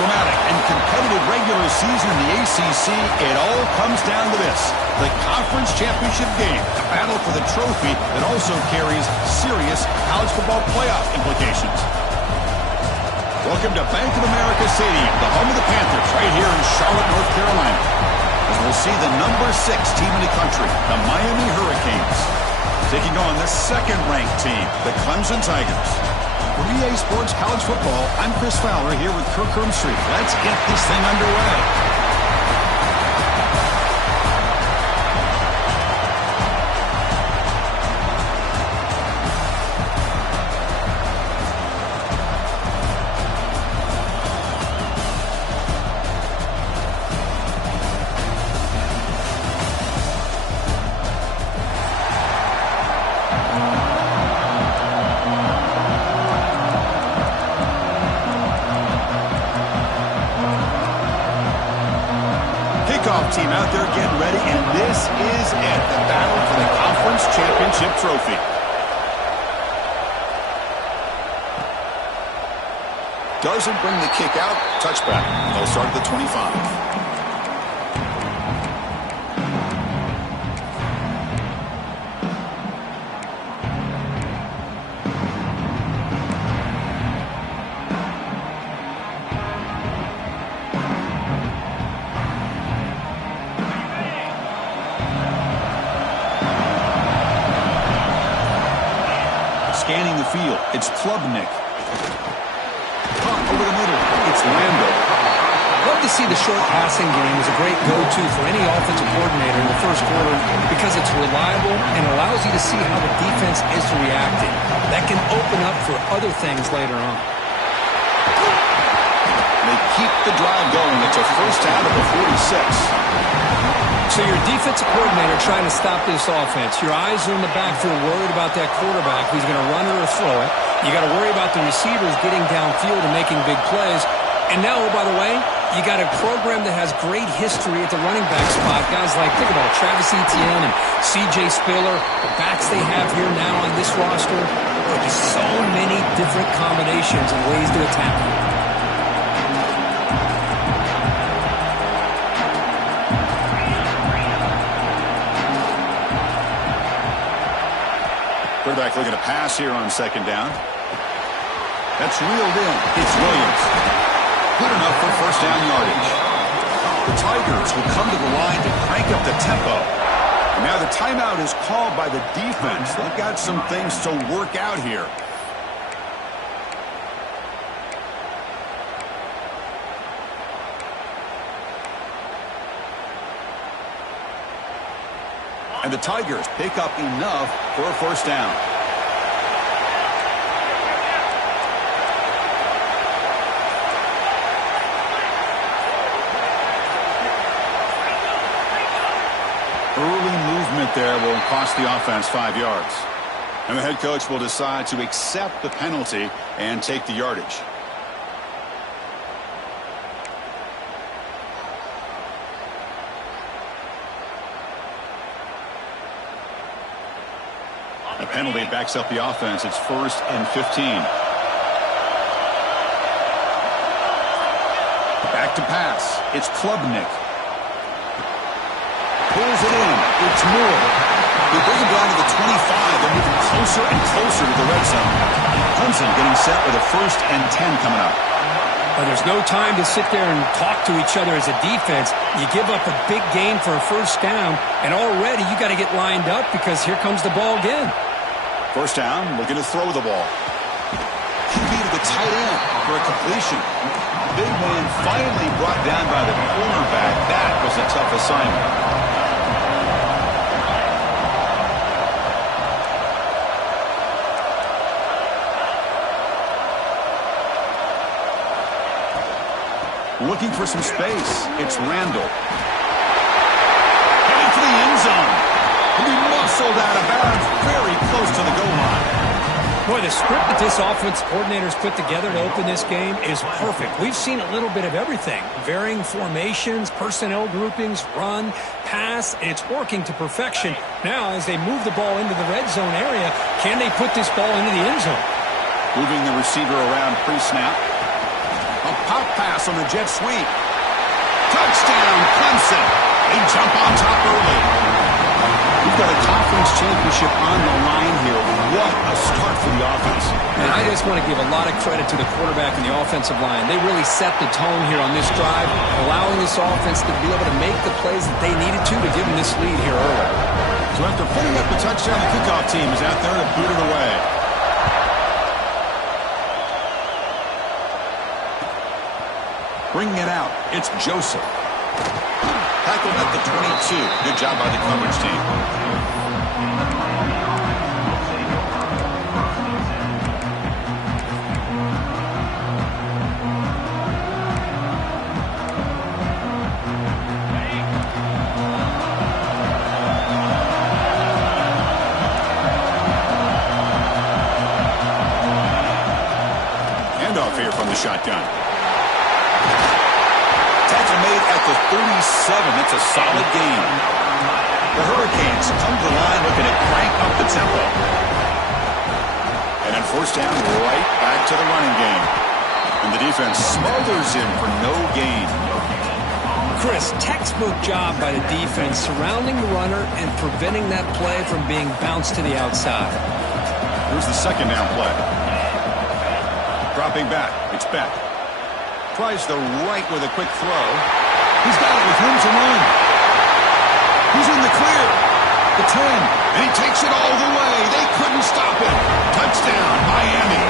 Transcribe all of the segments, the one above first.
dramatic and competitive regular season in the ACC, it all comes down to this: the conference championship game, a battle for the trophy that also carries serious college football playoff implications. Welcome to Bank of America Stadium, the home of the Panthers, right here in Charlotte, North Carolina, as we'll see the number 6 team in the country, the Miami Hurricanes, taking on the second-ranked team, the Clemson Tigers. For EA Sports College Football, I'm Chris Fowler here with Kirk Herbstreit. Let's get this thing underway. Team out there getting ready, and this is it, the battle for the conference championship trophy. Doesn't bring the kick out. Touchback. They'll start at the 25. Scanning the field, it's Klubnik. Caught over the middle, it's Lando. Love to see the short passing game as a great go-to for any offensive coordinator in the first quarter because it's reliable and allows you to see how the defense is reacting. That can open up for other things later on. They keep the drive going. It's a first down at the 46. So your defensive coordinator trying to stop this offense. Your eyes are in the backfield, worried about that quarterback who's going to run it or throw it. You got to worry about the receivers getting downfield and making big plays. And now, oh, by the way, you got a program that has great history at the running back spot. Guys like, think about it, Travis Etienne and C.J. Spiller, the backs they have here now on this roster. There are just so many different combinations and ways to attack them. Quarterback looking to pass here on second down. That's reeled in. It's Williams. Good enough for first down yardage. The Tigers will come to the line to crank up the tempo. And now the timeout is called by the defense. They've got some things to work out here. And the Tigers pick up enough for a first down. Early movement there will cost the offense 5 yards. And the head coach will decide to accept the penalty and take the yardage. The penalty backs up the offense. It's 1st and 15. Back to pass. It's Klubnik. Pulls it in. It's Moore. They bring him down to the 25. They're moving closer and closer to the red zone. Clemson getting set with a 1st and 10 coming up. There's no time to sit there and talk to each other as a defense. You give up a big gain for a first down, and already you got to get lined up because here comes the ball again. First down, looking to throw the ball. QB to the tight end for a completion. Big man finally brought down by the cornerback. That was a tough assignment. Looking for some space. It's Randall. Heading for the end zone. He'll be muscled out of bounds very close to the goal line. Boy, the script that this offense coordinator's put together to open this game is perfect. We've seen a little bit of everything. Varying formations, personnel groupings, run, pass, and it's working to perfection. Now, as they move the ball into the red zone area, can they put this ball into the end zone? Moving the receiver around pre-snap. A pop pass on the jet sweep. Touchdown, Clemson. They jump on top early. We've got a conference championship on the line here. What a start for the offense. And I just want to give a lot of credit to the quarterback and the offensive line. They really set the tone here on this drive, allowing this offense to be able to make the plays that they needed to give them this lead here early. So after putting up the touchdown, the kickoff team is out there to boot it away. Bringing it out, it's Joseph. Tackled at the 22. Good job by the coverage team. Handoff here from the shotgun. Tackle made at the 37. That's a solid gain. The Hurricanes come to the line looking to crank up the tempo. And on first down, right back to the running game. And the defense smothers him for no gain. Chris, textbook job by the defense surrounding the runner and preventing that play from being bounced to the outside. Here's the second down play. Dropping back. It's Beck. Tries the right with a quick throw. He's got it with room to run. He's in the clear. The 10. And he takes it all the way. They couldn't stop him. Touchdown, Miami.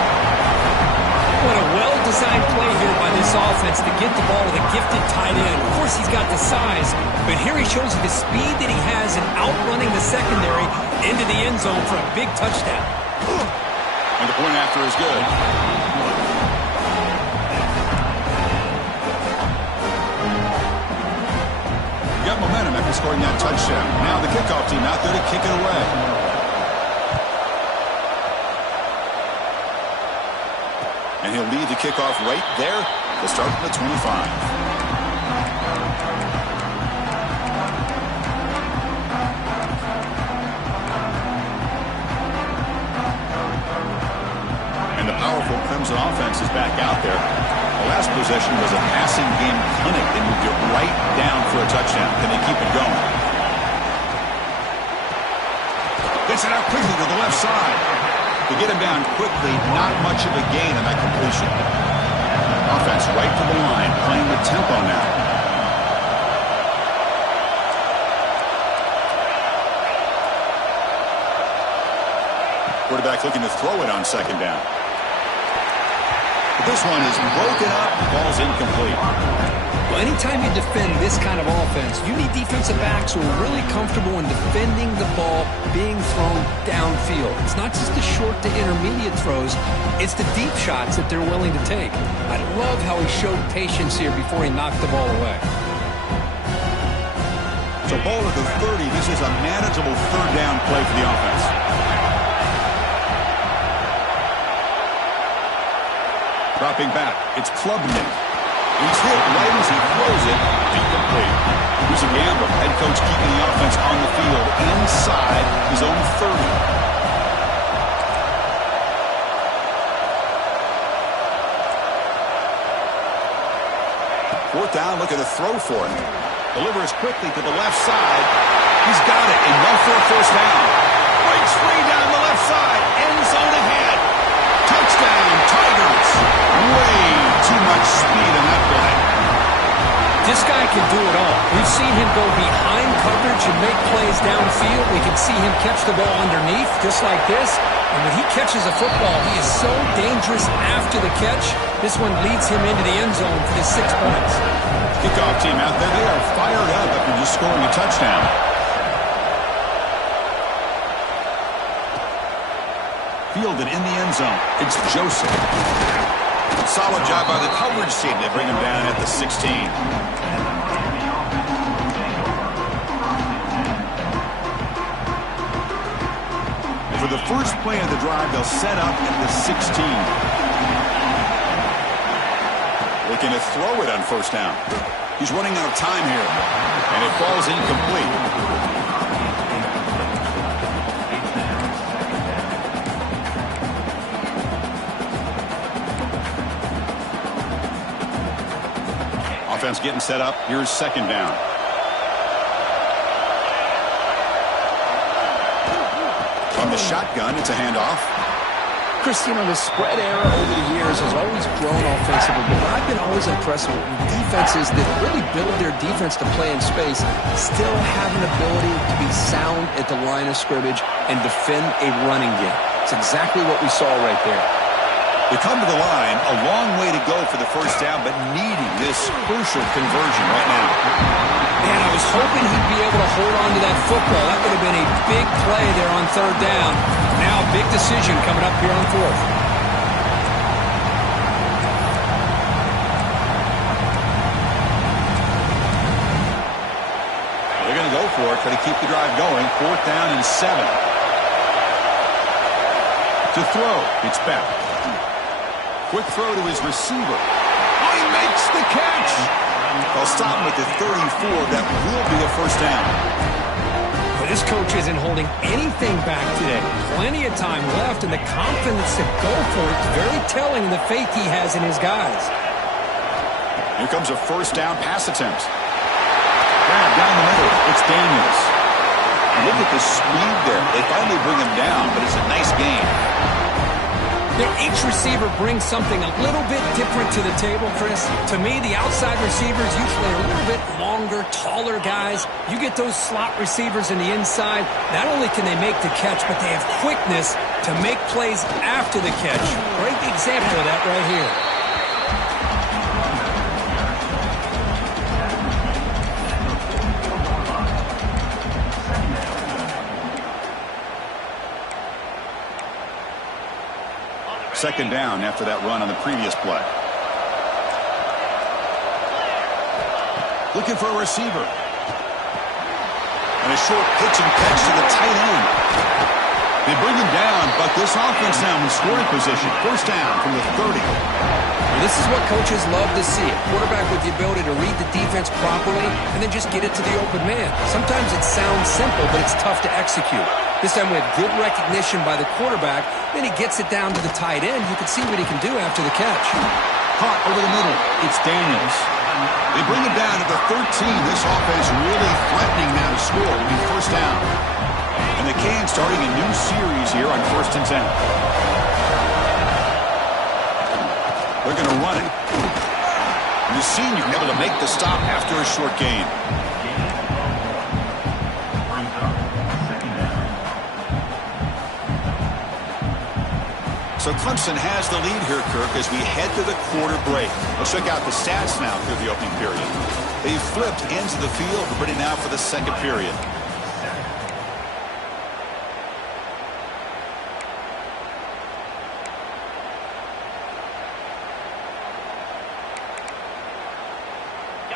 What a well-designed play here by this offense to get the ball with a gifted tight end. Of course, he's got the size, but here he shows you the speed that he has in outrunning the secondary into the end zone for a big touchdown. And the point after is good. Got momentum after scoring that touchdown. Now the kickoff team out there to kick it away. And he'll lead the kickoff right there to start from the 25. Powerful Clemson offense is back out there. The last possession was a passing game clinic. They moved it right down for a touchdown. Can they keep it going? Gets it out quickly to the left side. To get him down quickly, not much of a gain on that completion. Offense right to the line, playing the tempo now. Quarterback looking to throw it on second down. This one is broken up. Ball's incomplete. Well, anytime you defend this kind of offense, you need defensive backs who are really comfortable in defending the ball being thrown downfield. It's not just the short to intermediate throws. It's the deep shots that they're willing to take. I love how he showed patience here before he knocked the ball away. So ball at the 30. This is a manageable third down play for the offense. Dropping back, it's Klubnik. He's hit right as he throws it, incomplete. Here's a gamble. Head coach keeping the offense on the field inside his own 30. Fourth down, look at the throw for it. Delivers quickly to the left side. He's got it, enough for a first down. Breaks free down the left side, end zone ahead. Touchdown, Tigers. Way too much speed in that play. This guy can do it all. We've seen him go behind coverage and make plays downfield. We can see him catch the ball underneath, just like this. And when he catches a football, he is so dangerous after the catch. This one leads him into the end zone for the 6 points. Kickoff team out there, they are fired up after just scoring a touchdown. Fielded in the end zone. It's Joseph. Solid job by the coverage team. They bring him down at the 16. For the first play of the drive, they'll set up at the 16. Looking to throw it on first down. He's running out of time here. And it falls incomplete. Offense getting set up. Here's second down. From the shotgun, it's a handoff. Chris, you know, the spread era over the years has always grown offensively, but I've been always impressed with defenses that really build their defense to play in space, still have an ability to be sound at the line of scrimmage and defend a running game. It's exactly what we saw right there. They come to the line, a long way to go for the first down, but needing this crucial conversion right now. Man, I was hoping he'd be able to hold on to that football. That would have been a big play there on third down. Now a big decision coming up here on fourth. They're going to go for it, try to keep the drive going. Fourth down and 7. To throw, it's back. Quick throw to his receiver. Oh, he makes the catch. They'll stop him at the 34. That will be a first down. But this coach isn't holding anything back today. Plenty of time left, and the confidence to go for it is very telling in the faith he has in his guys. Here comes a first down pass attempt. Grab down the middle. It's Daniels. Look at the speed there. They finally bring him down, but it's a nice gain. You know, each receiver brings something a little bit different to the table, Chris. To me, the outside receivers usually are a little bit longer, taller guys. You get those slot receivers in the inside, not only can they make the catch, but they have quickness to make plays after the catch. Great example of that right here. Second down after that run on the previous play. Looking for a receiver. And a short pitch and catch to the tight end. They bring him down, but this offense now in scoring position. First down from the 30. Well, this is what coaches love to see. A quarterback with the ability to read the defense properly and then just get it to the open man. Sometimes it sounds simple, but it's tough to execute. This time we have good recognition by the quarterback. Then he gets it down to the tight end. You can see what he can do after the catch. Caught over the middle. It's Daniels. They bring him down to the 13. This offense really threatening now to score. It'll be first down. And the Canes starting a new series here on 1st and 10. They're going to run it. And the senior able to make the stop after a short gain. So Clemson has the lead here, Kirk, as we head to the quarter break. Let's check out the stats now through the opening period. They've flipped ends of the field. We're ready now for the second period.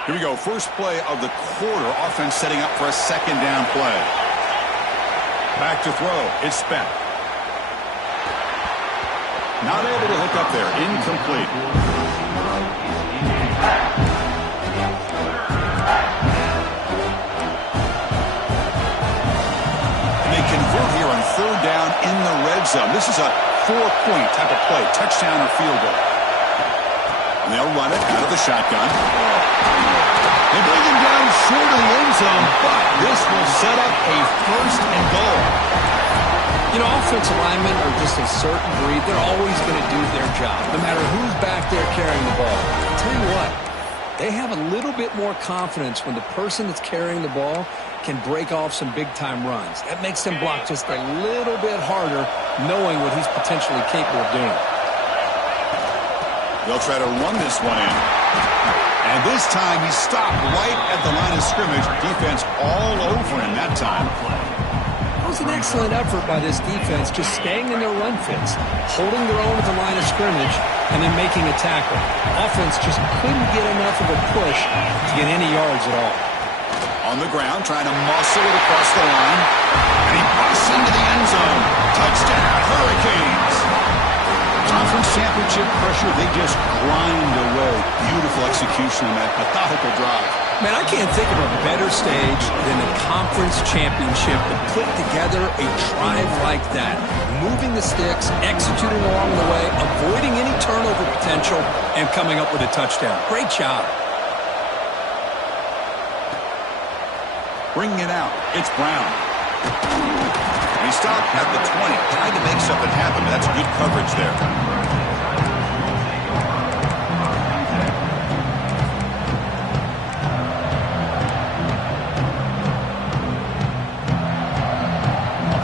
Here we go. First play of the quarter. Offense setting up for a second down play. Back to throw. It's Speck. Not able to hook up there. Incomplete. And they convert here on third down in the red zone. This is a 4-point type of play. Touchdown or field goal. And they'll run it out of the shotgun. They bring him down short of the end zone, but this will set up a first and goal. You know, offensive linemen are just a certain breed. They're always going to do their job, no matter who's back there carrying the ball. I'll tell you what, they have a little bit more confidence when the person that's carrying the ball can break off some big-time runs. That makes them block just a little bit harder, knowing what he's potentially capable of doing. They'll try to run this one in. And this time he stopped right at the line of scrimmage. Defense all over him that time. It was an excellent effort by this defense, just staying in their run fits, holding their own at the line of scrimmage, and then making a tackle. Offense just couldn't get enough of a push to get any yards at all. On the ground, trying to muscle it across the line. And he busts into the end zone. Touchdown, Hurricanes. Conference championship pressure, they just grind away. Beautiful execution on that methodical drive. Man, I can't think of a better stage than the conference championship to put together a drive like that. Moving the sticks, executing along the way, avoiding any turnover potential, and coming up with a touchdown. Great job. Bringing it out, it's Brown. And he stopped at the 20, trying to make something happen, but that's good coverage there.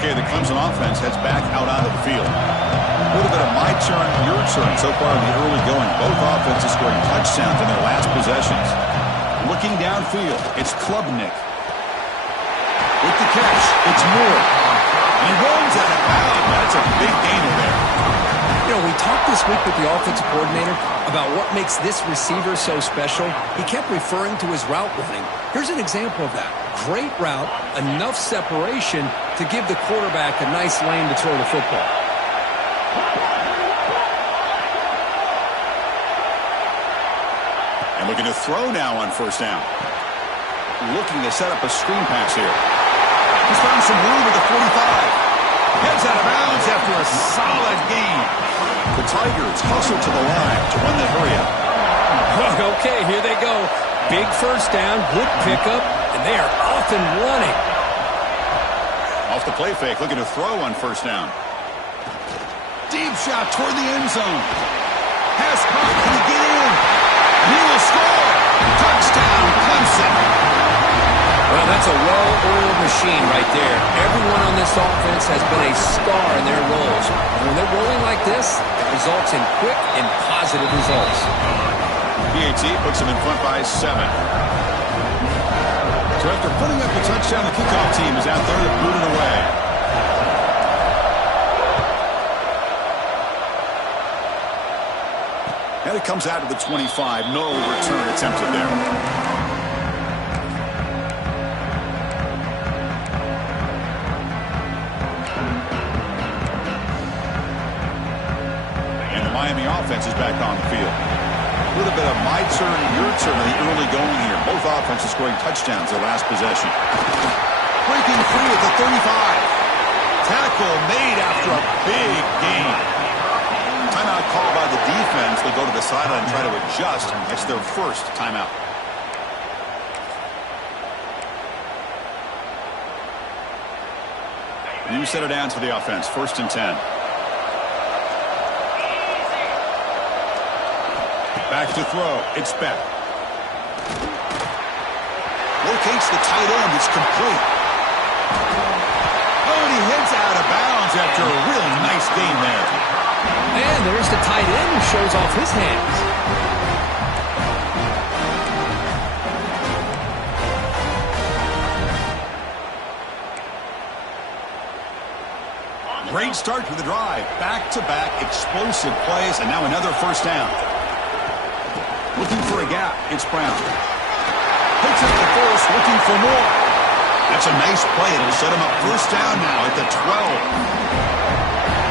Okay, the Clemson offense heads back out onto the field. A little bit of my turn, your turn so far in the early going. Both offenses scoring touchdowns in their last possessions. Looking downfield, it's Klubnik. With the catch, it's Moore. And he runs out of bounds. That's a big gainer there. You know, we talked this week with the offensive coordinator about what makes this receiver so special. He kept referring to his route running. Here's an example of that. Great route, enough separation to give the quarterback a nice lane to throw the football. And looking to throw now on first down. Looking to set up a screen pass here. He's found some room at the 45. Heads out of bounds after a solid gain. The Tigers hustle to the line to run the hurry up. Okay, here they go. Big first down, good pickup, and they are off and running. Off the play fake, looking to throw on first down. Deep shot toward the end zone. Pass caught, can he get in? He will score. Touchdown, Clemson. Well, that's a well-oiled machine right there. Everyone on this offense has been a star in their roles. And when they're rolling like this, it results in quick and positive results. PAT puts them in front by 7. So after putting up a touchdown, the kickoff team is out there to boot it away. And it comes out to the 25. No return attempted there. And the Miami offense is back on the field. A little bit of my turn, your turn in the early going here. Both offenses scoring touchdowns their last possession. Breaking free at the 35. Tackle made after a big gain. Timeout called by the defense. They go to the sideline and try to adjust. It's their first timeout. New set of downs for the offense. 1st and 10. Back to throw. It's Beck. Locates the tight end. It's complete. Oh, and he heads out of bounds after a really nice gain there. And there's the tight end who shows off his hands. Great start to the drive. Back-to-back explosive plays, and now another first down. Looking for a gap. It's Brown. Picks up the force, looking for more. That's a nice play. It'll set him up first down now at the 12.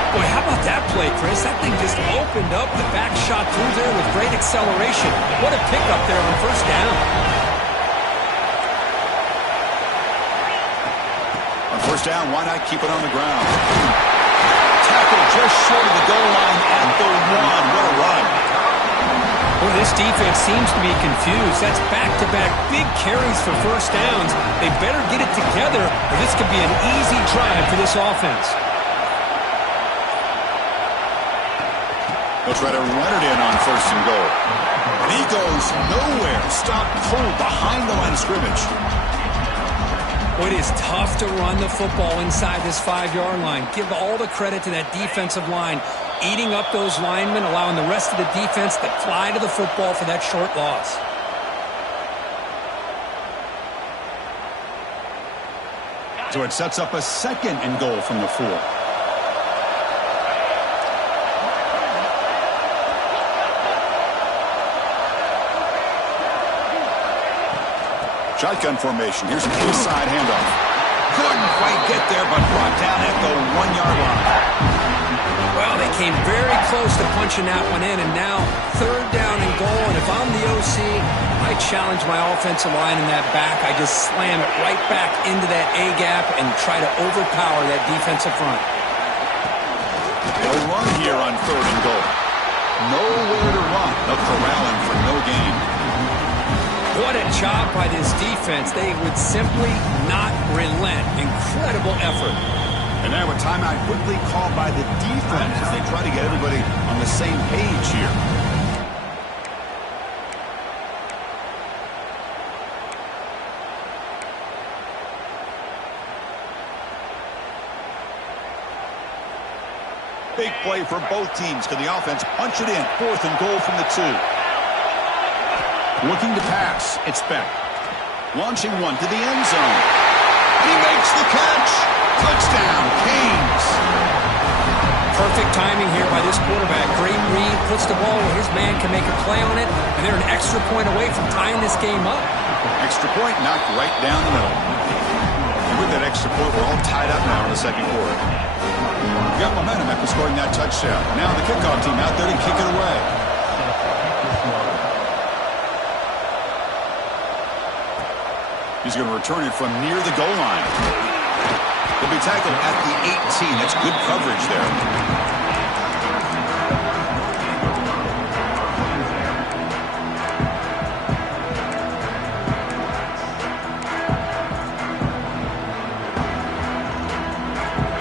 Boy, how about that play, Chris? That thing just opened up. The back shot through there with great acceleration. What a pickup there on first down. On first down, why not keep it on the ground? Tackle just short of the goal line at the 1. What a run. Well, this defense seems to be confused. That's back-to-back big carries for first downs. They better get it together, or this could be an easy drive for this offense. They'll try to run it in on 1st and goal. And he goes nowhere. Stopped cold behind the line of scrimmage. Well, it is tough to run the football inside this 5-yard line. Give all the credit to that defensive line, eating up those linemen, allowing the rest of the defense to fly to the football for that short loss. So it sets up a 2nd and goal from the 4. Shotgun formation. Here's an inside handoff. Couldn't quite get there, but brought down at the 1-yard line. Well, they came very close to punching that one in, and now 3rd down and goal. And if I'm the OC, I challenge my offensive line in that back. I just slam it right back into that A-gap and try to overpower that defensive front. They'll run here on 3rd and goal. Nowhere to run. They'll corral him for no gain. What a job by this defense. They would simply not relent. Incredible effort. And now a timeout quickly called by the defense as they try to get everybody on the same page here. Big play for both teams. Can the offense punch it in? 4th and goal from the 2. Looking to pass. It's Beck. Launching one to the end zone. And he makes the catch. Touchdown, Canes. Perfect timing here by this quarterback. Great read. Puts the ball where his man can make a play on it. And they're an extra point away from tying this game up. Extra point knocked right down the middle. And with that extra point, we're all tied up now in the second quarter. We got momentum after scoring that touchdown. Now the kickoff team out there to kick it away. He's going to return it from near the goal line. He'll be tackled at the 18. That's good coverage there.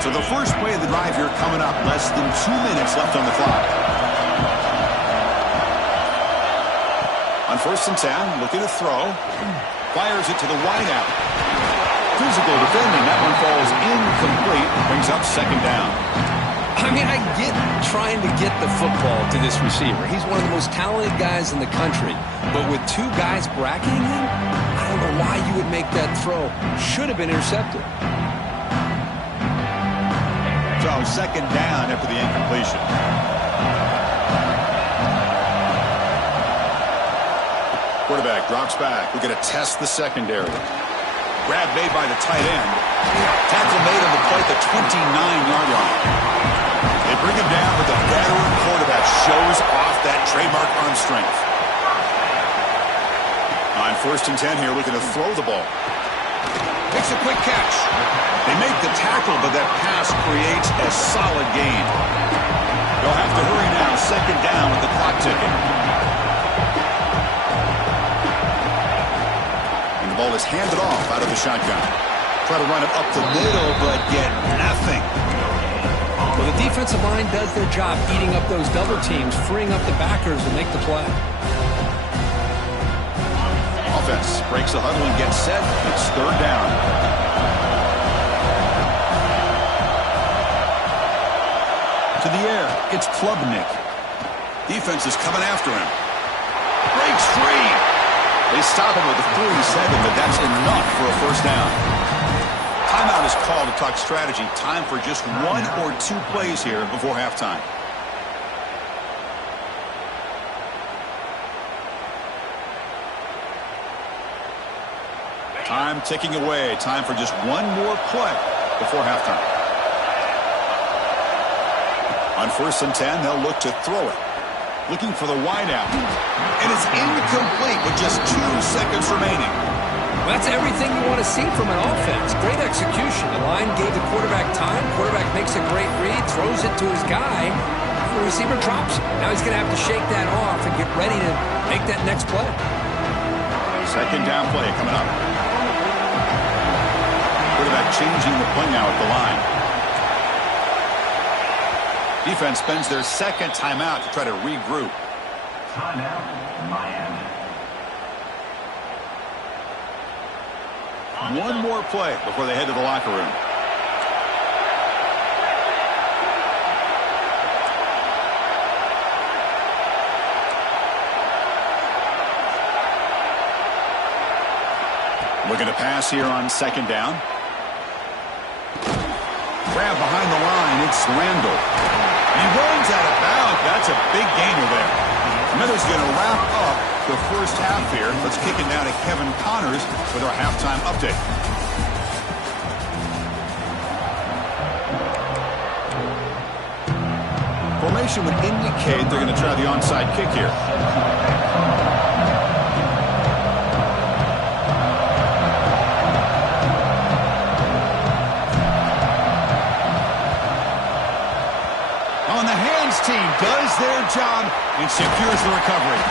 So the first play of the drive here coming up. Less than 2 minutes left on the clock. On 1st and 10, looking to throw. Fires it to the wideout. Physical defending. That one falls incomplete. Brings up 2nd down. I mean, I get trying to get the football to this receiver. He's one of the most talented guys in the country. But with 2 guys bracketing him, I don't know why you would make that throw. Should have been intercepted. So 2nd down after the incompletion. Quarterback drops back. We're going to test the secondary. Grab made by the tight end. Tackle made on the play at the 29-yard line. They bring him down, but the veteran quarterback shows off that trademark arm strength. On 1st and 10 here, looking to throw the ball. Makes a quick catch. They make the tackle, but that pass creates a solid gain. They'll have to hurry now. 2nd down with the clock ticking. And the ball is handed off out of the shotgun. Try to run it up the middle, but get nothing. Well, the defensive line does their job eating up those double teams, freeing up the backers to make the play. Offense breaks the huddle and gets set. It's 3rd down. To the air. It's Klubnik. Defense is coming after him. Breaks free. They stop him with a 47, but that's enough for a 1st down. Timeout is called to talk strategy. Time for just 1 or 2 plays here before halftime. Time ticking away. Time for just 1 more play before halftime. On 1st and 10, they'll look to throw it. Looking for the wideout. And it's incomplete with just 2 seconds remaining. Well, that's everything you want to see from an offense. Great execution. The line gave the quarterback time. Quarterback makes a great read, throws it to his guy. The receiver drops it. Now he's going to have to shake that off and get ready to make that next play. 2nd down play coming up. Quarterback changing the play now at the line. Defense spends their 2nd timeout to try to regroup. Timeout, Miami. 1 more play before they head to the locker room. Looking to pass here on 2nd down. Grab behind the line. It's Randall. He runs out of bounds. That's a big gainer there. Miller's going to wrap up the 1st half here. Let's kick it now to Kevin Connors with our halftime update. Formation would indicate they're going to try the onside kick here. On the hands team does their job and secures the recovery.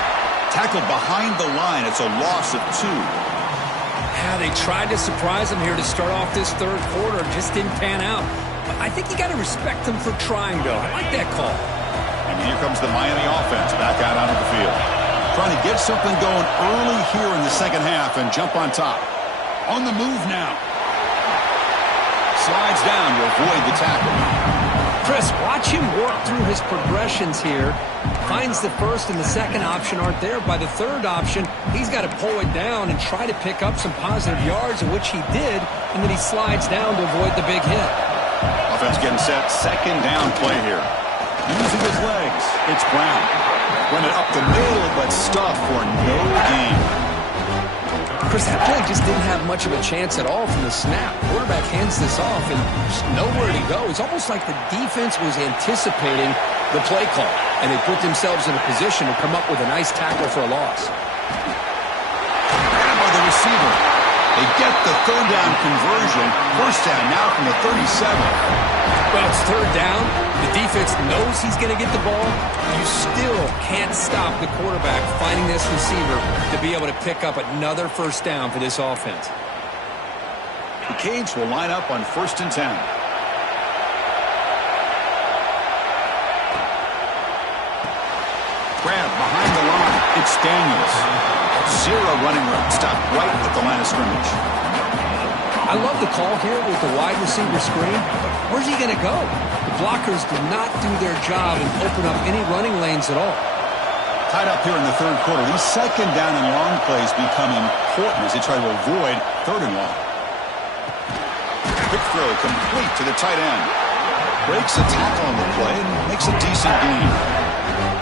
Tackled behind the line. It's a loss of 2. Yeah, they tried to surprise him here to start off this third quarter. Just didn't pan out. But I think you got to respect them for trying, though. I like that call. And here comes the Miami offense back out onto the field. Trying to get something going early here in the second half and jump on top. On the move now. Slides down to avoid the tackle. Chris, watch him work through his progressions here. Finds the first and the second option aren't there. By the third option, he's got to pull it down and try to pick up some positive yards, of which he did, and then he slides down to avoid the big hit. Offense getting set. Second down play here. Using his legs. It's Brown. Running up the middle, but stuffed for no gain. Chris, that play just didn't have much of a chance at all from the snap. Quarterback hands this off and just nowhere to go. It's almost like the defense was anticipating the play call, and they put themselves in a position to come up with a nice tackle for a loss. Grabbed by the receiver. They get the third down conversion. First down now from the 37. Well, it's third down. The defense knows he's going to get the ball. You still can't stop the quarterback finding this receiver to be able to pick up another first down for this offense. The Canes will line up on 1st and 10. Grab behind the line. It's Daniels. Zero running room. Stopped right at the line of scrimmage. I love the call here with the wide receiver screen. Where's he going to go? The blockers do not do their job and open up any running lanes at all. Tied up here in the third quarter. These second down and long plays become important as they try to avoid third and long. Quick throw complete to the tight end. Breaks a tackle on the play and makes a decent gain.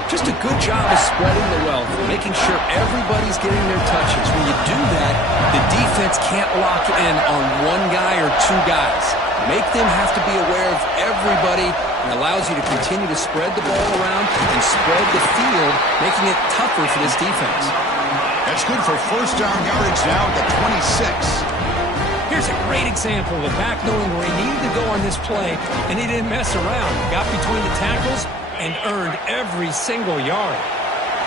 Just a good job of spreading the wealth, making sure everybody's getting their touches. When you do that, the defense can't lock in on one guy or two guys. Make them have to be aware of everybody, and allows you to continue to spread the ball around and spread the field, making it tougher for this defense. That's good for first down yardage now at the 26. Here's a great example of a back knowing where he needed to go on this play, and he didn't mess around. Got between the tackles and earned every single yard.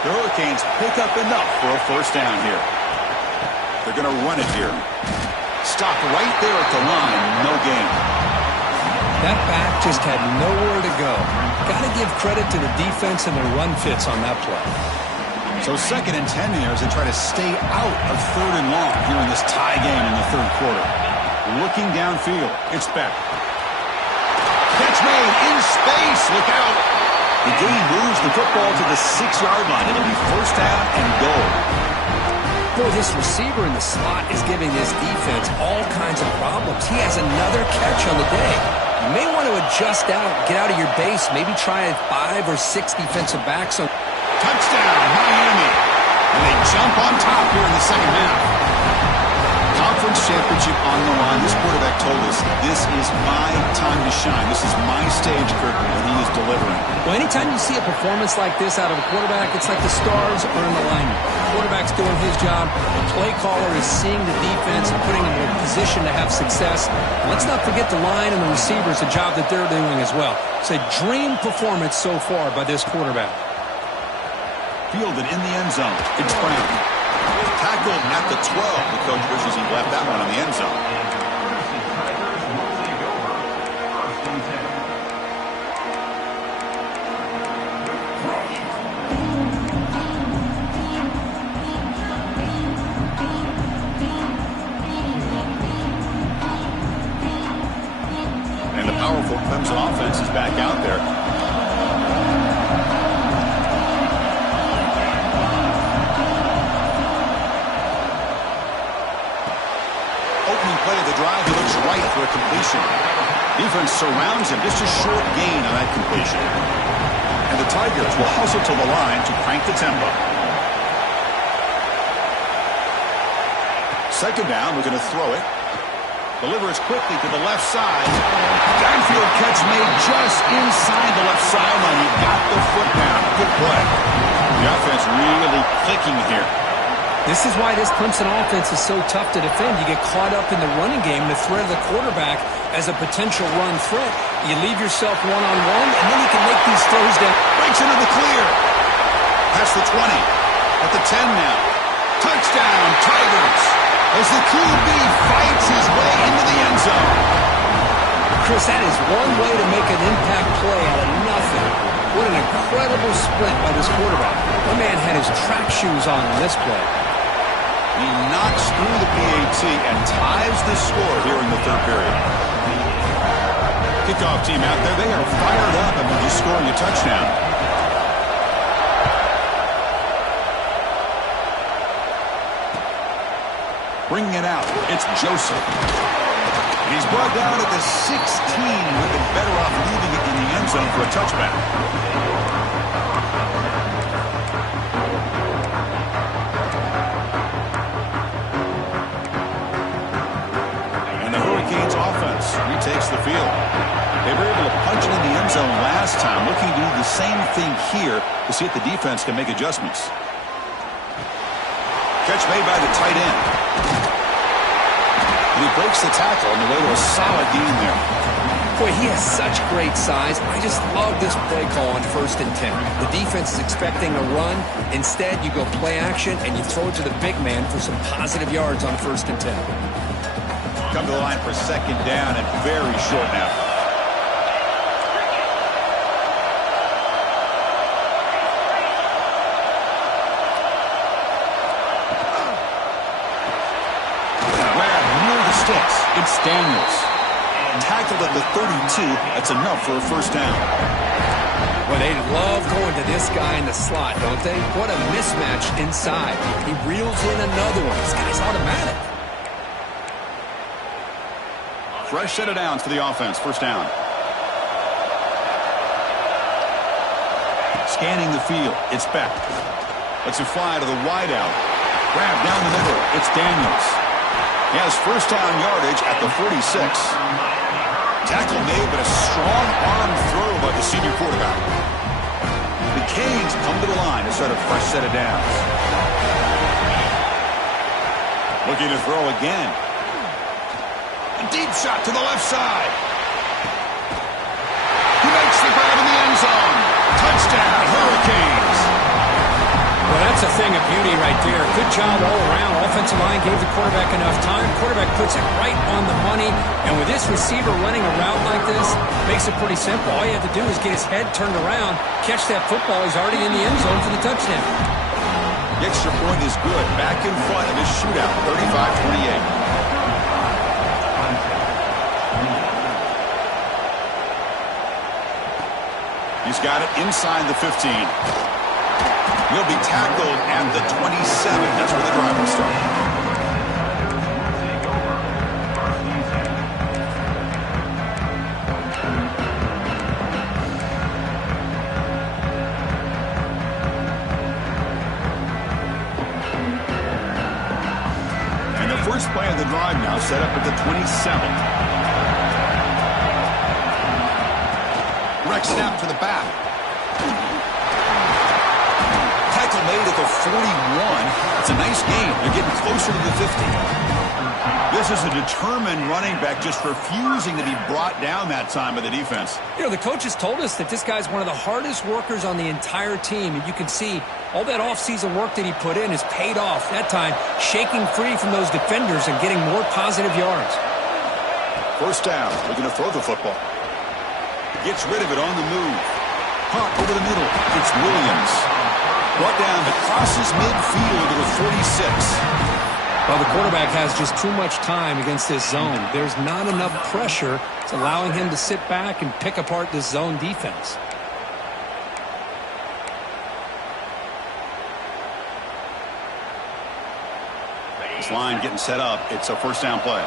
The Hurricanes pick up enough for a first down here. They're going to run it here. Stop right there at the line. No gain. That back just had nowhere to go. Got to give credit to the defense and their run fits on that play. So 2nd and 10 here as they try to stay out of third and long here in this tie game in the third quarter. Looking downfield. It's Beck. Catch made in space. Look out. The game moves the football to the 6-yard line. It'll be first down and goal. Boy, this receiver in the slot is giving this defense all kinds of problems. He has another catch on the day. You may want to adjust out, get out of your base, maybe try 5 or 6 defensive backs. Touchdown, Miami. And they jump on top here in the second half. Conference championship on the line. This quarterback told us, this is my time to shine. This is my stage curtain, and he is delivering. Well, anytime you see a performance like this out of a quarterback, it's like the stars are in alignment. The quarterback's doing his job. The play caller is seeing the defense and putting them in a position to have success. And let's not forget the line and the receivers, the job that they're doing as well. It's a dream performance so far by this quarterback. Fielded in the end zone. It's Brown. Tackled at the 12. The coach wishes he left that one in the end zone. And the powerful Clemson offense is back out there. Play of the drive, he looks right for a completion. Defense surrounds him, just a short gain on that completion. And the Tigers will hustle to the line to crank the tempo. Second down, we're going to throw it. Delivers quickly to the left side. Downfield catch made just inside the left sideline. He got the foot down. Good play. The offense really clicking here. This is why this Clemson offense is so tough to defend. You get caught up in the running game, the threat of the quarterback as a potential run threat. You leave yourself one-on-one, and then you can make these throws down. Breaks into the clear. Past the 20. At the 10 now. Touchdown, Tigers. As the QB fights his way into the end zone. Chris, that is one way to make an impact play out of nothing. What an incredible sprint by this quarterback. The man had his track shoes on in this play. He knocks through the PAT and ties the score here in the third period. Kickoff team out there, they are fired up and just scoring a touchdown. Bringing it out, it's Joseph. He's brought down at the 16, with it better off leaving it in the end zone for a touchback. And the Hurricanes offense retakes the field. They were able to punch it in the end zone last time, looking to do the same thing here to see if the defense can make adjustments. Catch made by the tight end. And he breaks the tackle on the way to a solid gain there. Boy, he has such great size. I just love this play call on 1st and 10. The defense is expecting a run. Instead, you go play action and you throw it to the big man for some positive yards on 1st and 10. Come to the line for 2nd down and very short now. It's Daniels. Tackled at the 32. That's enough for a 1st down. Well, they love going to this guy in the slot, don't they? What a mismatch inside. He reels in another one. This guy's automatic. Fresh set of downs for the offense. 1st down. Scanning the field. It's Beck. Lets it fly to the wideout. Grab down the middle. It's Daniels. He has 1st down yardage at the 46. Tackle made, but a strong arm throw by the senior quarterback. The Canes come to the line to start a fresh set of downs. Looking to throw again. A deep shot to the left side. He makes the grab in the end zone. Touchdown, Hurricanes. Well, that's a thing of beauty right there. Good job all around. Offensive line gave the quarterback enough time. Quarterback puts it right on the money. And with this receiver running a route like this, makes it pretty simple. All you have to do is get his head turned around, catch that football. He's already in the end zone for the touchdown. The extra point is good. Back in front of his shootout, 35-28. He's got it inside the 15. Will be tackled at the 27. That's where the drive will start. And the first play of the drive now set up at the 27. Rex snap to the back. Made at the 41. It's a nice gain. They're getting closer to the 50. This is a determined running back just refusing to be brought down that time by the defense. You know, the coaches told us that this guy's one of the hardest workers on the entire team, and you can see all that offseason work that he put in has paid off. That time, shaking free from those defenders and getting more positive yards. 1st down. We're going to throw the football. Gets rid of it on the move. Pop over the middle. It's Williams. Brought down, but crosses midfield to the 46. Well, the quarterback has just too much time against this zone. There's not enough pressure. It's allowing him to sit back and pick apart this zone defense. This line getting set up. It's a 1st down play.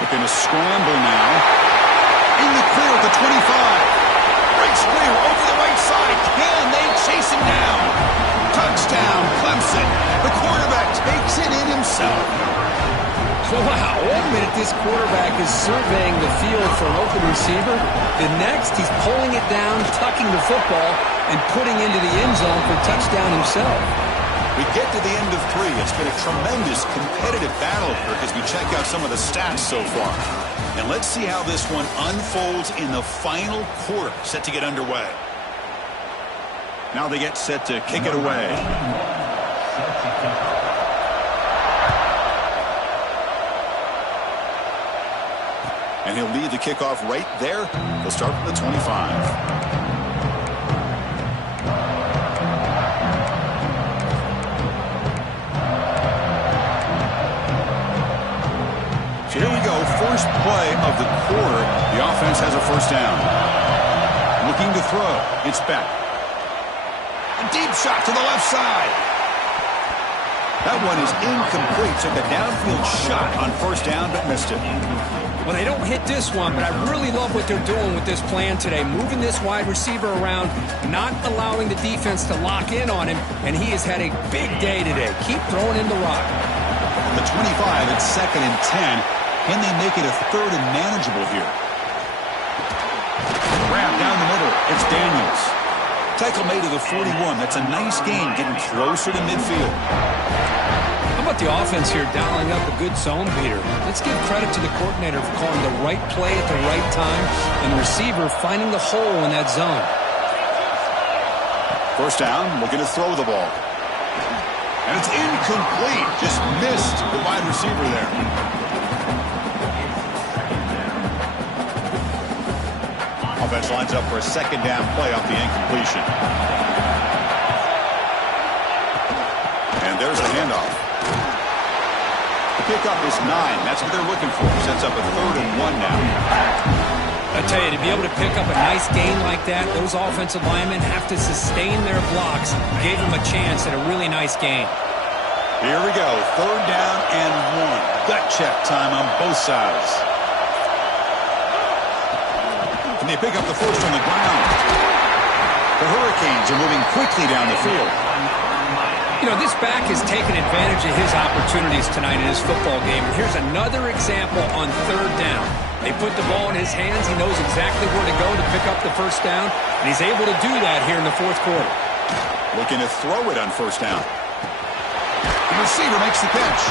Looking to scramble now. In the clear at the 25. Breaks clear over the right side. Can they chase him down? Touchdown, Clemson. The quarterback takes it in himself. Wow, 1 minute this quarterback is surveying the field for an open receiver. The next, he's pulling it down, tucking the football, and putting into the end zone for touchdown himself. We get to the end of 3. It's been a tremendous competitive battle here as we check out some of the stats so far. And let's see how this one unfolds in the final quarter, set to get underway. Now they get set to kick it away. And he'll lead the kickoff right there. They'll start from the 25. So here we go, first play of the quarter. The offense has a first down. Looking to throw. It's back. A deep shot to the left side. That one is incomplete. Took a downfield shot on first down, but missed it. Well, they don't hit this one, but I really love what they're doing with this plan today. Moving this wide receiver around, not allowing the defense to lock in on him, and he has had a big day today. Keep throwing in the rock. The 25, it's 2nd and 10. Can they make it a 3rd and manageable here? Grab down the middle. It's Daniels. Tackle made to the 41. That's a nice gain, getting closer to midfield. How about the offense here dialing up a good zone beater? Let's give credit to the coordinator for calling the right play at the right time and the receiver finding the hole in that zone. First down, looking to throw the ball. And it's incomplete. Just missed the wide receiver there. Offense lines up for a 2nd down play off the incompletion. And there's the handoff. The pickup is 9. That's what they're looking for. Sets up a 3rd and 1 now. I tell you, to be able to pick up a nice gain like that, those offensive linemen have to sustain their blocks. Gave them a chance at a really nice gain. Here we go. 3rd down and 1. Gut check time on both sides. And they pick up the first on the ground. The Hurricanes are moving quickly down the field. You know, this back has taken advantage of his opportunities tonight in his football game. And here's another example on 3rd down. They put the ball in his hands. He knows exactly where to go to pick up the first down. And he's able to do that here in the 4th quarter. Looking to throw it on first down. The receiver makes the catch.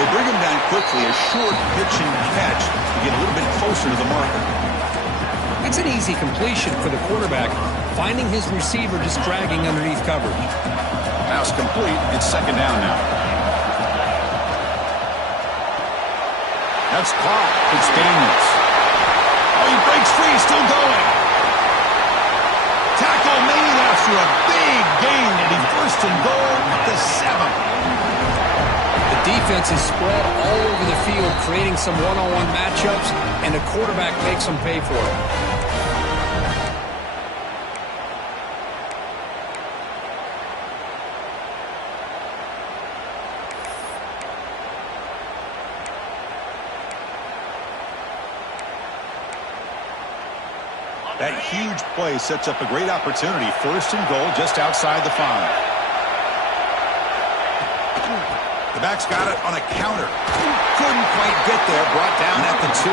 They bring him down quickly. A short pitch and catch to get a little bit closer to the marker. It's an easy completion for the quarterback, finding his receiver just dragging underneath coverage. Pass complete. It's 2nd down now. That's caught. It's Daniels. Oh, he breaks free. Still going. Tackle made after a big gain. And he 1st and goal at the 7. The defense is spread all over the field, creating some one-on-one matchups, and the quarterback makes them pay for it. That huge play sets up a great opportunity. 1st and goal just outside the 5. The back's got it on a counter. Couldn't quite get there. Brought down at the 2.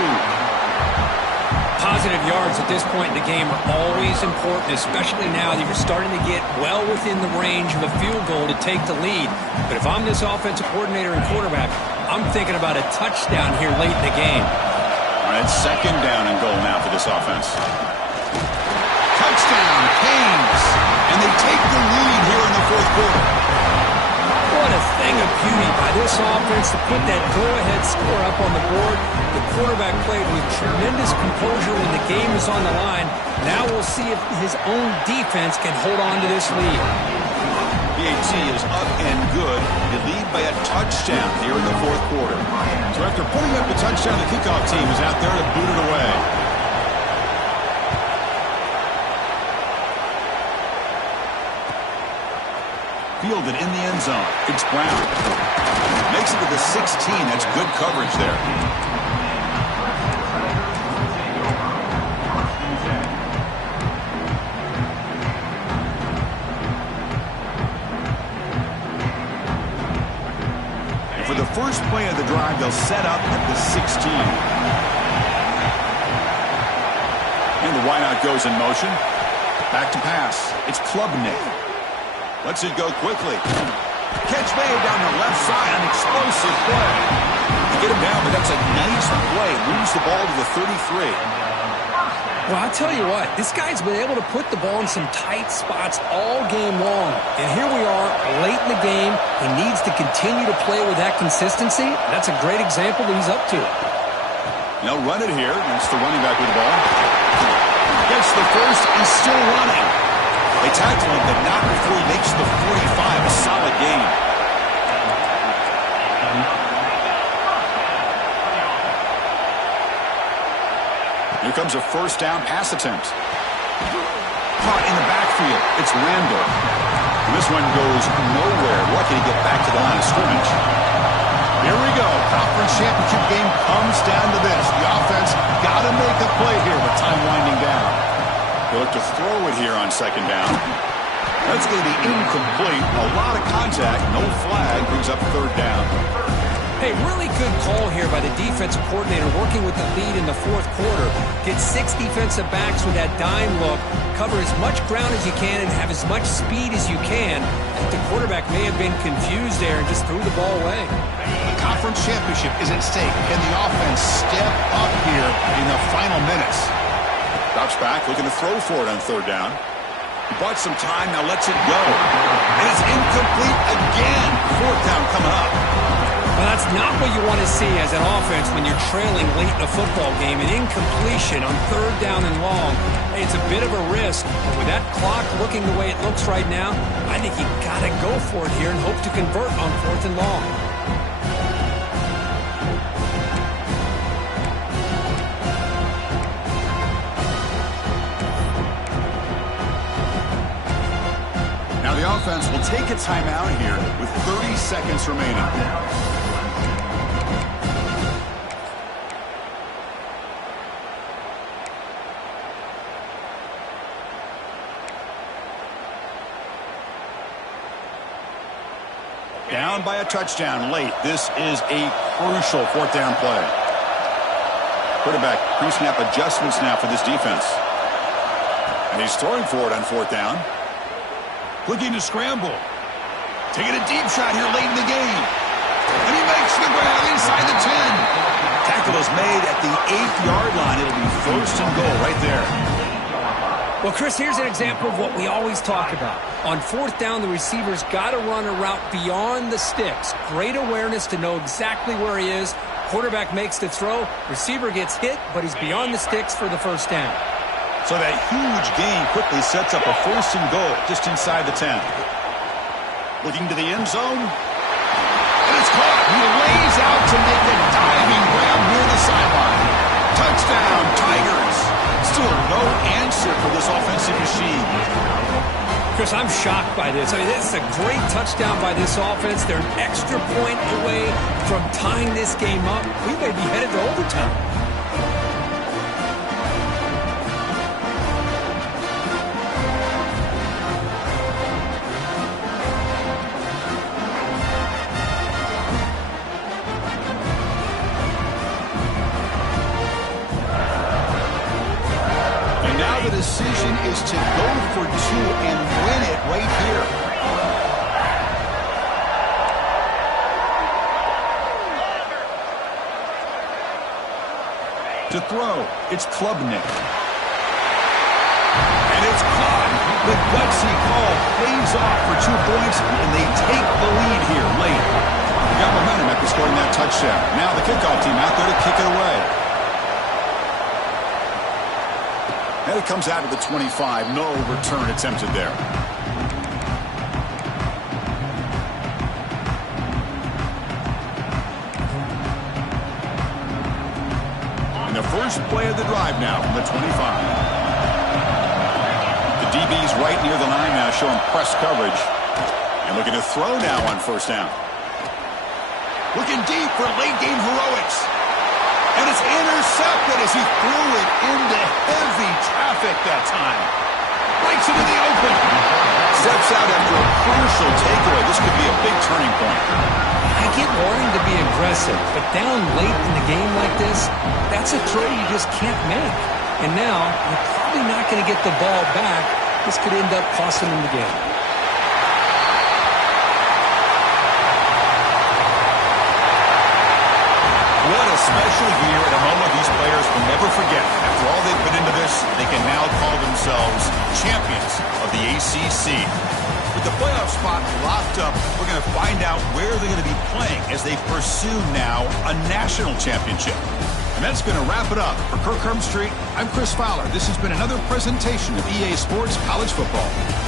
Positive yards at this point in the game are always important, especially now that you're starting to get well within the range of a field goal to take the lead. But if I'm this offensive coordinator and quarterback, I'm thinking about a touchdown here late in the game. All right, 2nd down and goal now for this offense. Touchdown, Canes. And they take the lead here in the 4th quarter. What a thing of beauty by this offense to put that go-ahead score up on the board. The quarterback played with tremendous composure when the game is on the line. Now we'll see if his own defense can hold on to this lead. PAT is up and good. They lead by a touchdown here in the 4th quarter. So after putting up the touchdown, the kickoff team is out there to boot it away. Fielded in the end zone. It's Brown. Makes it to the 16. That's good coverage there. And for the first play of the drive, they'll set up at the 16. And the wideout goes in motion. Back to pass. It's Klubnik. Lets it go quickly. Catch made down the left side, an explosive play. You get him down, but that's a nice play. Moves the ball to the 33. Well, I'll tell you what, this guy's been able to put the ball in some tight spots all game long. And here we are, late in the game. He needs to continue to play with that consistency. That's a great example that he's up to. They'll run it here. That's the running back with the ball. Gets the first, and still running. They tackle him, but not before he makes the 45. A solid gain. Here comes a first down pass attempt. Caught in the backfield. It's Randall. And this one goes nowhere. Lucky to get back to the line of scrimmage. Here we go. Conference championship game comes down to this. The offense got to make a play here with time winding down. They look to throw it here on second down. That's going to be incomplete. A lot of contact. No flag. Brings up third down. Hey, really good call here by the defensive coordinator working with the lead in the fourth quarter. Get 6 defensive backs with that dime look. Cover as much ground as you can and have as much speed as you can. The quarterback may have been confused there and just threw the ball away. The conference championship is at stake. Can the offense step up here in the final minutes? Drops back, looking to throw for it on third down. He bought some time, now lets it go. And it's incomplete again. Fourth down coming up. Well, that's not what you want to see as an offense when you're trailing late in a football game. An incompletion on third down and long. Hey, it's a bit of a risk. But with that clock looking the way it looks right now, I think you got to go for it here and hope to convert on fourth and long. Now the offense will take a timeout here with 30 seconds remaining. Down by a touchdown late. This is a crucial fourth down play. Quarterback pre-snap adjustments now for this defense. And he's throwing for it on fourth down. Looking to scramble. Taking a deep shot here late in the game. And he makes the grab inside the 10. Tackle is made at the 8-yard line. It'll be first and goal right there. Well, Chris, here's an example of what we always talk about. On fourth down, the receiver's got to run a route beyond the sticks. Great awareness to know exactly where he is. Quarterback makes the throw. Receiver gets hit, but he's beyond the sticks for the first down. So that huge gain quickly sets up a first and goal just inside the 10. Looking to the end zone. And it's caught. He lays out to make a diving grab near the sideline. Touchdown, Tigers. Still no answer for this offensive machine. Chris, I'm shocked by this. I mean, this is a great touchdown by this offense. They're an extra point away from tying this game up. We may be headed to overtime. The decision is to go for 2 and win it right here. To throw, it's Klubnik. And it's caught. The gutsy call pays off for 2 points, and they take the lead here late. They got momentum after scoring that touchdown. Now the kickoff team out there to kick it away. And it comes out of the 25. No return attempted there. And the first play of the drive now from the 25. The DB's right near the line now showing press coverage. And looking to throw now on first down. Looking deep for late game heroics. And it's intercepted as he threw it into heavy traffic that time. Breaks into the open. Steps out after a crucial takeaway. This could be a big turning point. I get wanting to be aggressive, but down late in the game like this, that's a throw you just can't make. And now, you're probably not going to get the ball back. This could end up costing him the game. a special year and a moment these players will never forget. After all they've put into this, they can now call themselves champions of the ACC. With the playoff spot locked up, we're going to find out where they're going to be playing as they pursue now a national championship. And that's going to wrap it up. For Kirk Street, I'm Chris Fowler. This has been another presentation of EA Sports College Football.